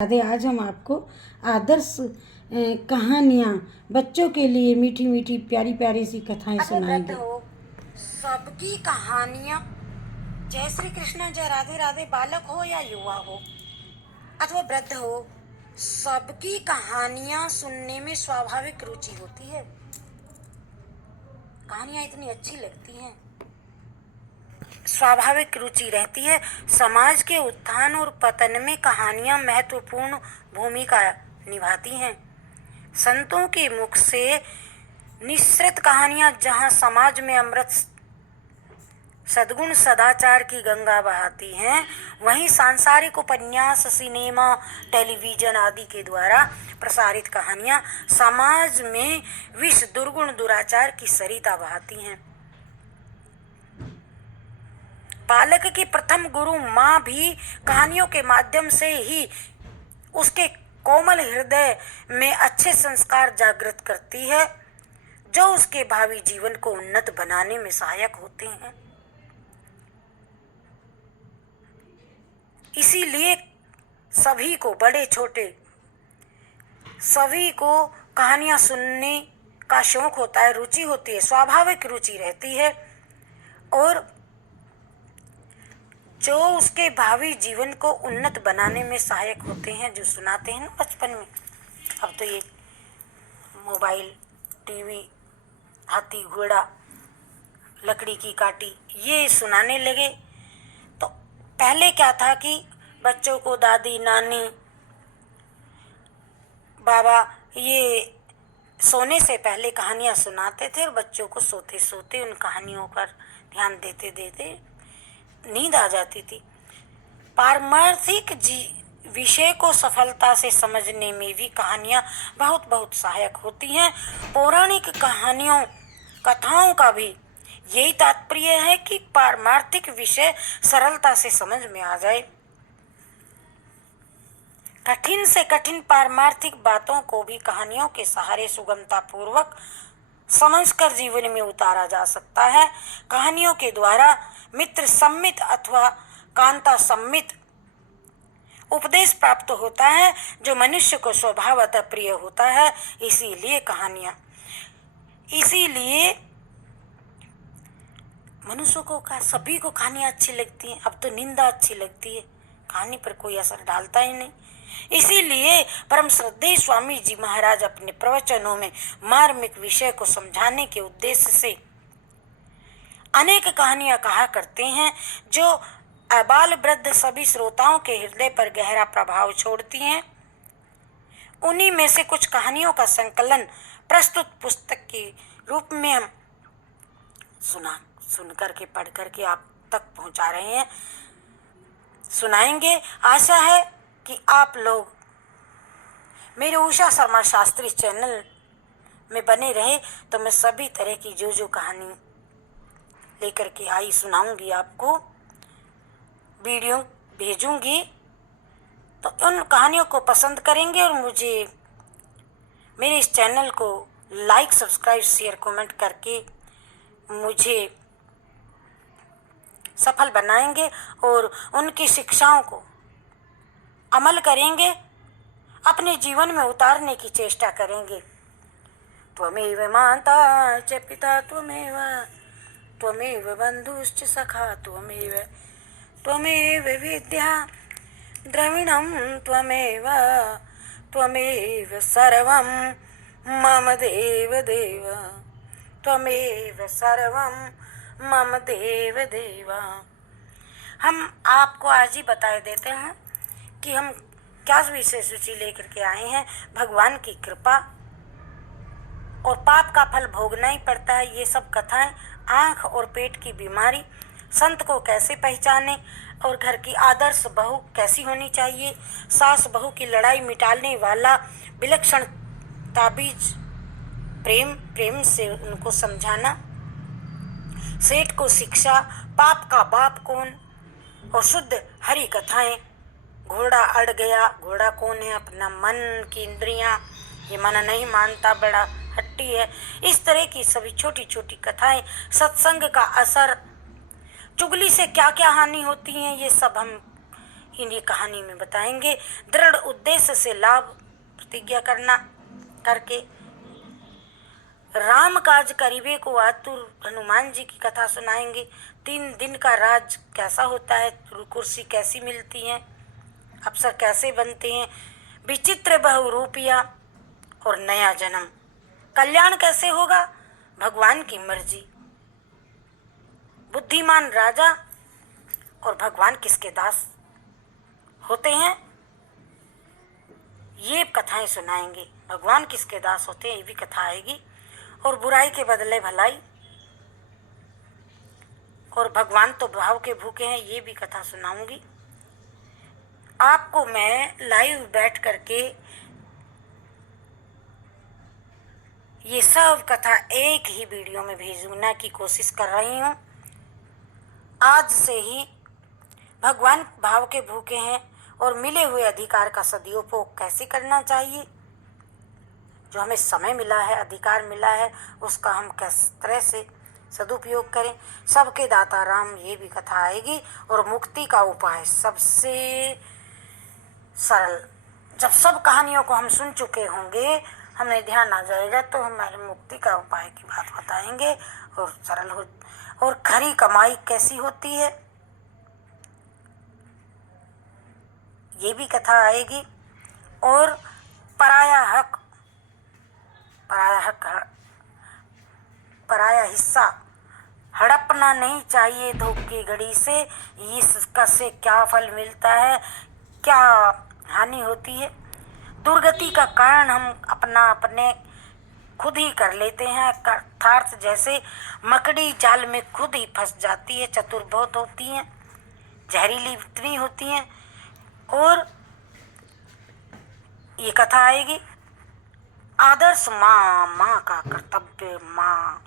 राधे। आज हम आपको आदर्श कहानियाँ बच्चों के लिए मीठी मीठी प्यारी प्यारी सी कथाएं सुनाएंगे। सबकी कहानियाँ, जय श्री कृष्ण, जय राधे राधे, बालक हो या युवा हो अथवा वृद्ध हो, सबकी कहानियाँ सुनने में स्वाभाविक रुचि होती है। कहानियाँ इतनी अच्छी लगती हैं, स्वाभाविक रुचि रहती है। समाज के उत्थान और पतन में कहानियाँ महत्वपूर्ण भूमिका निभाती हैं। संतों के मुख से निःसृत कहानियाँ जहाँ समाज में अमृत सद्गुण सदाचार की गंगा बहाती हैं, वहीं सांसारिक उपन्यास, सिनेमा, टेलीविजन आदि के द्वारा प्रसारित कहानियाँ समाज में विष, दुर्गुण, दुराचार की सरिता बहाती हैं। बालक की प्रथम गुरु माँ भी कहानियों के माध्यम से ही उसके कोमल हृदय में अच्छे संस्कार जागृत करती है, जो उसके भावी जीवन को उन्नत बनाने में सहायक होते हैं। इसीलिए सभी को, बड़े छोटे सभी को कहानियाँ सुनने का शौक होता है, रुचि होती है, स्वाभाविक रुचि रहती है, और जो उसके भावी जीवन को उन्नत बनाने में सहायक होते हैं, जो सुनाते हैं ना बचपन में। अब तो ये मोबाइल, टीवी, हाथी घोड़ा, लकड़ी की काठी, ये सुनाने लगे। तो पहले क्या था कि बच्चों को दादी, नानी, बाबा ये सोने से पहले कहानियाँ सुनाते थे, और बच्चों को सोते सोते उन कहानियों पर ध्यान देते देते नींद आ जाती थी। पारमार्थिक विषय को सफलता से समझने में भी कहानियाँ बहुत बहुत सहायक होती हैं। पौराणिक कथाओं का भी यही तात्पर्य है कि पारमार्थिक विषय सरलता से समझ में आ जाए। कठिन से कठिन पारमार्थिक बातों को भी कहानियों के सहारे सुगमता पूर्वक समझकर जीवन में उतारा जा सकता है। कहानियों के द्वारा मित्र सम्मित अथवा कांता सम्मित उपदेश प्राप्त होता है, जो मनुष्य को स्वभावतः प्रिय होता है। इसीलिए मनुष्यों को सभी को कहानियाँ अच्छी लगती हैं। अब तो निंदा अच्छी लगती है, कहानी पर कोई असर डालता ही नहीं। इसीलिए परम श्रद्धेय स्वामी जी महाराज अपने प्रवचनों में मार्मिक विषय को समझाने के उद्देश्य से अनेक कहानियां कहा करते हैं, जो अबाल वृद्ध सभी श्रोताओं के हृदय पर गहरा प्रभाव छोड़ती हैं। उन्हीं में से कुछ कहानियों का संकलन प्रस्तुत पुस्तक के रूप में हम सुन करके, पढ़ करके आप तक पहुंचा रहे हैं, सुनाएंगे। आशा है कि आप लोग मेरे उषा शर्मा शास्त्री चैनल में बने रहे, तो मैं सभी तरह की जो कहानी लेकर के आई सुनाऊंगी, आपको वीडियो भेजूंगी। तो उन कहानियों को पसंद करेंगे और मेरे इस चैनल को लाइक, सब्सक्राइब, शेयर, कमेंट करके मुझे सफल बनाएंगे और उनकी शिक्षाओं को अमल करेंगे, अपने जीवन में उतारने की चेष्टा करेंगे। त्वमेव माता च पिता त्वमेव बंधुश्च सखा त्वमेव विद्या द्रविणं त्वमेव सर्वं मम देव त्वमेव सर्वं मम देव। हम आपको आज ही बता देते हैं कि हम क्या विषय सूची लेकर के आए हैं। भगवान की कृपा और पाप का फल भोगना ही पड़ता है। ये सब कथाएं, आँख और पेट की बीमारी, संत को कैसे पहचाने, और घर की आदर्श बहू कैसी होनी चाहिए, सास बहू की लड़ाई मिटाने वाला विलक्षण ताबीज, प्रेम से उनको समझाना, सेठ को शिक्षा, पाप का बाप कौन, और शुद्ध हरि कथाएं, घोड़ा अड़ गया, घोड़ा कौन है, अपना मन की इंद्रियां, ये मन नहीं मानता, बड़ा हट्टी है। इस तरह की सभी छोटी छोटी कथाएं, सत्संग का असर, चुगली से क्या क्या हानि होती है, ये सब हम इन्हीं कहानी में बताएंगे। दृढ़ उद्देश्य से लाभ प्रतिज्ञा करना करके राम काज करीबे को आतुर हनुमान जी की कथा सुनाएंगे। 3 दिन का राज कैसा होता है, कुर्सी कैसी मिलती है, अफसर कैसे बनते हैं, विचित्र बहुरूपिया और नया जन्म, कल्याण कैसे होगा, भगवान की मर्जी, बुद्धिमान राजा और भगवान किसके दास होते हैं, ये कथाएं सुनाएंगे। भगवान किसके दास होते हैं ये भी कथा आएगी। और बुराई के बदले भलाई, और भगवान तो भाव के भूखे हैं, ये भी कथा सुनाऊंगी। आपको मैं लाइव बैठ करके ये सब कथा एक ही वीडियो में भेजने की कोशिश कर रही हूँ। आज से ही भगवान भाव के भूखे हैं और मिले हुए अधिकार का सदुपयोग कैसे करना चाहिए, जो हमें समय मिला है, अधिकार मिला है, उसका हम किस तरह से सदुपयोग करें। सबके दाता राम, ये भी कथा आएगी। और मुक्ति का उपाय सबसे सरल, जब सब कहानियों को हम सुन चुके होंगे, हमें ध्यान आ जाएगा तो हमारे मुक्ति का उपाय की बात बताएंगे और सरल हो। और खरी कमाई कैसी होती है ये भी कथा आएगी। और पराया हिस्सा हड़पना नहीं चाहिए धोखे घड़ी से, इसका से क्या फल मिलता है, क्या हानि होती है। दुर्गति का कारण हम अपने खुद ही कर लेते हैं। अर्थात जैसे मकड़ी जाल में खुद ही फंस जाती है, चतुर बहुत होती हैं, जहरीली इतनी होती हैं। और ये कथा आएगी आदर्श माँ का कर्तव्य माँ,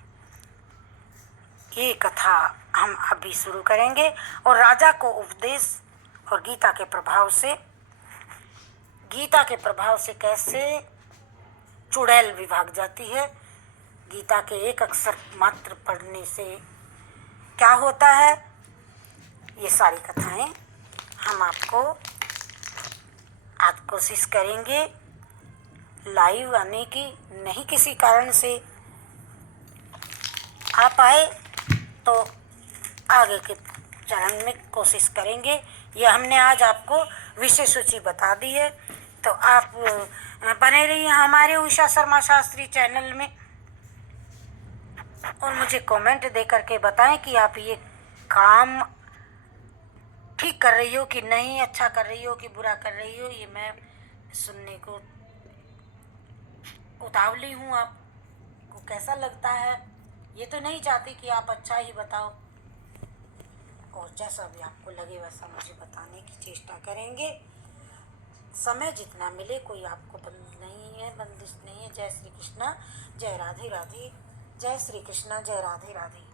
ये कथा हम अभी शुरू करेंगे। और राजा को उपदेश और गीता के प्रभाव से कैसे चुड़ैल भी भाग जाती है, गीता के एक अक्षर मात्र पढ़ने से क्या होता है, ये सारी कथाएं हम आपको आज कोशिश करेंगे लाइव आने की। नहीं किसी कारण से आ पाए तो आगे के चरण में कोशिश करेंगे। ये हमने आज आपको विषय सूची बता दी है, तो आप बने रहिए हमारे उषा शर्मा शास्त्री चैनल में और मुझे कमेंट दे करके बताएं कि आप ये काम ठीक कर रही हो कि नहीं, अच्छा कर रही हो कि बुरा कर रही हो। ये मैं सुनने को उतावली हूँ, आपको कैसा लगता है। ये तो नहीं चाहती कि आप अच्छा ही बताओ, और जैसा भी आपको लगे वैसा मुझे बताने की चेष्टा करेंगे। समय जितना मिले, कोई आपको बंदिश नहीं है। जय श्री कृष्णा, जय राधे राधे, जय श्री कृष्णा, जय राधे राधे।